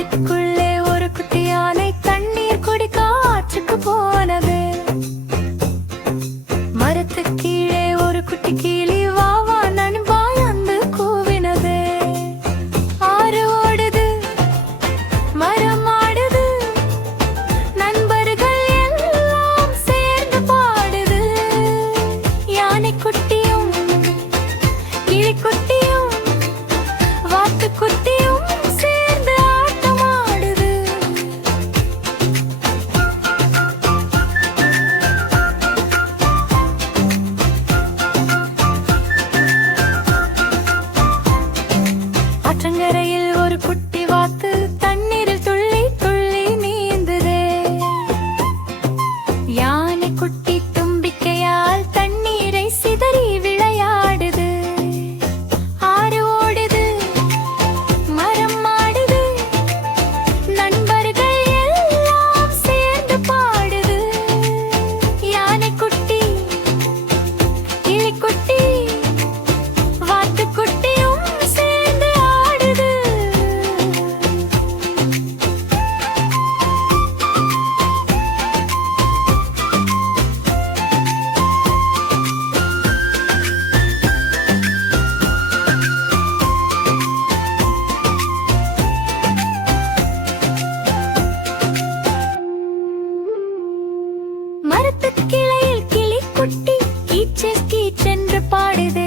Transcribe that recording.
காட்டுக்குள்ளே ஒரு குட்டி யானை தண்ணீர் குடிக்க ஆற்றுக்கு போனது. மரத்து கீழே ஒரு குட்டி கிளி வா வா நண்பா என்று கூவினது. ஆறு ஓடுது, மரம் ஆடுது, நண்பர்கள் எல்லாம் சேர்ந்து பாடுது. யானை குட்டியும் கிளி குட்டியும் வாத்து குட்டியும் சேர்ந்து ஆட்டமாடுது. ஆற்றங்கரையில் ஒரு குட்டி வாத்து தண்ணீரில் துள்ளி துள்ளி நீந்துதே. யானை குட்டி தும்பிக்கையால் தண்ணீரை சிதறி விளையாடுது. ஆறு ஓடுது, மரம் ஆடுது, நண்பர்கள் எல்லாம் சேர்ந்து பாடுது. யானை குட்டி கிளி குட்டி வாத்து குட்டியும் சேர்ந்து ஆடுது. மரத்துக் கிளையில் கிளி குட்டி கீச்சென்று பாடுது.